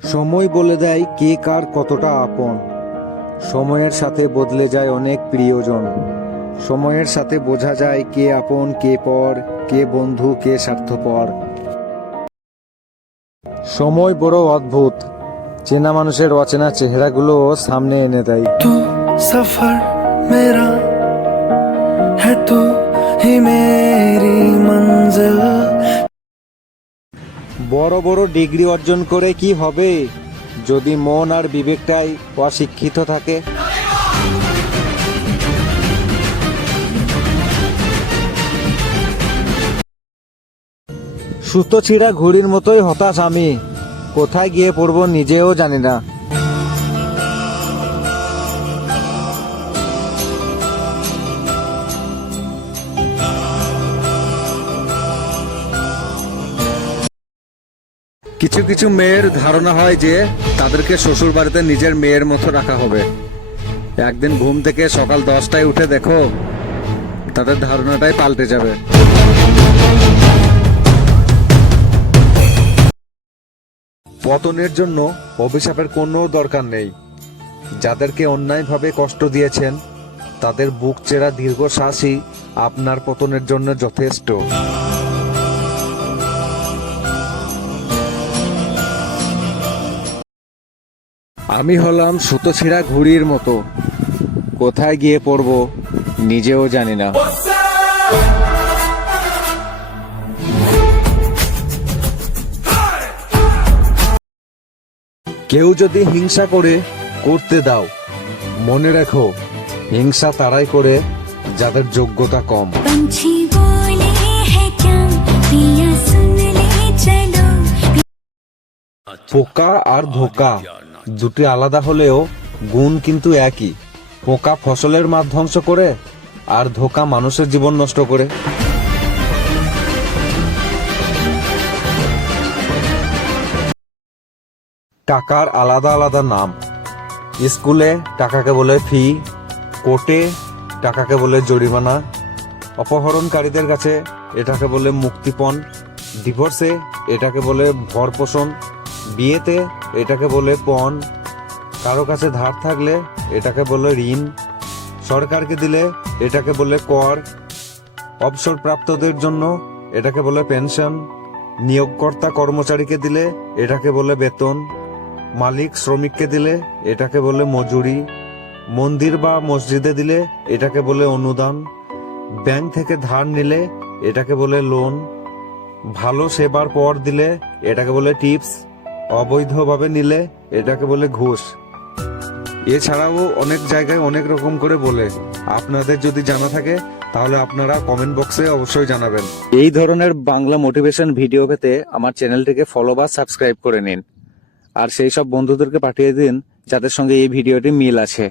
সময় বলে দেয় কে কার কতটা আপন। সময়ের সাথে বদলে যায় অনেক প্রিয়জন। সময়ের সাথে বোঝা যায় কে আপন কে পর, কে বন্ধু কে স্বার্থপর। সময় বড় অদ্ভুত, চেনা মানুষের অচেনা চেহারাগুলো সামনে এনে দেয়। तू सफर मेरा है, तू ही मेरी मंजिल। বড় বড় ডিগ্রি অর্জন করে কি হবে যদি মন আর বিবেকটাই অশিক্ষিত থাকে। সুতো ছিঁড়া ঘুড়ির মতোই হতাশ আমি, কোথায় গিয়ে পড়বো নিজেও জানি না। কিছু কিছু মেয়ের ধারণা হয় যে তাদেরকে শ্বশুর বাড়িতে নিজের মেয়ের মতো রাখা হবে। একদিন ঘুম থেকে সকাল 10টায় উঠে দেখো তাদের ধারণাটাই পাল্টে যাবে। পতনের জন্য অভিশাপের কোনো দরকার নেই। যাদেরকে অন্যায়ভাবে কষ্ট দিয়েছেন তাদের বুক চেরা দীর্ঘশ্বাসই আপনার পতনের জন্য যথেষ্ট। আমি হলাম সুতো ছিঁড়া ঘুড়ির মতো, কোথায় গিয়ে পড়বো নিজেও জানি না। কেউ যদি হিংসা করে করতে দাও, মনে রেখো হিংসা তারাই করে যাদের যোগ্যতা কম। पंछी बोले है क्या पिया सुन ले चलो। পোকা আর ধোকা দুটি আলাদা হলেও গুণ কিন্তু একই। পোকা ফসলের মাঠ ধ্বংস করে আর ধোকা মানুষের জীবন নষ্ট করে। টাকার আলাদা আলাদা নাম। স্কুলে টাকাকে বলে ফি, কোর্টে টাকাকে বলে জরিমানা, অপহরণকারীদের কাছে এটাকে বলে মুক্তিপণ, ডিভোর্সে এটাকে বলে ভরণপোষণ, বিয়েতে এটাকে বলে পণ, কারো কাছে ধার থাকলে এটাকে বলে ঋণ, সরকারকে দিলে এটাকে বলে কর, অবসরপ্রাপ্তদের জন্য এটাকে বলে পেনশন, নিয়োগকর্তা কর্মচারীকে দিলে এটাকে বলে বেতন, মালিক শ্রমিককে দিলে এটাকে বলে মজুরি, মন্দির বা মসজিদে দিলে এটাকে বলে অনুদান, ব্যাংক থেকে ধার নিলে এটাকে বলে লোন, ভালো সেবার পর দিলে এটাকে বলে টিপস, অবৈধভাবে নিলে এটাকে বলে ঘুষ। এছাড়াও অনেক জায়গায় অনেক রকম করে বলে। আপনাদের যদি জানা থাকে তাহলে আপনারা কমেন্ট বক্সে অবশ্যই জানাবেন। এই ধরনের বাংলা মোটিভেশন ভিডিও পেতে আমার চ্যানেলটিকে ফলো বা সাবস্ক্রাইব করে নিন, আর সেই সব বন্ধুদেরকে পাঠিয়ে দিন যাদের সঙ্গে এই ভিডিওটি মিল আছে।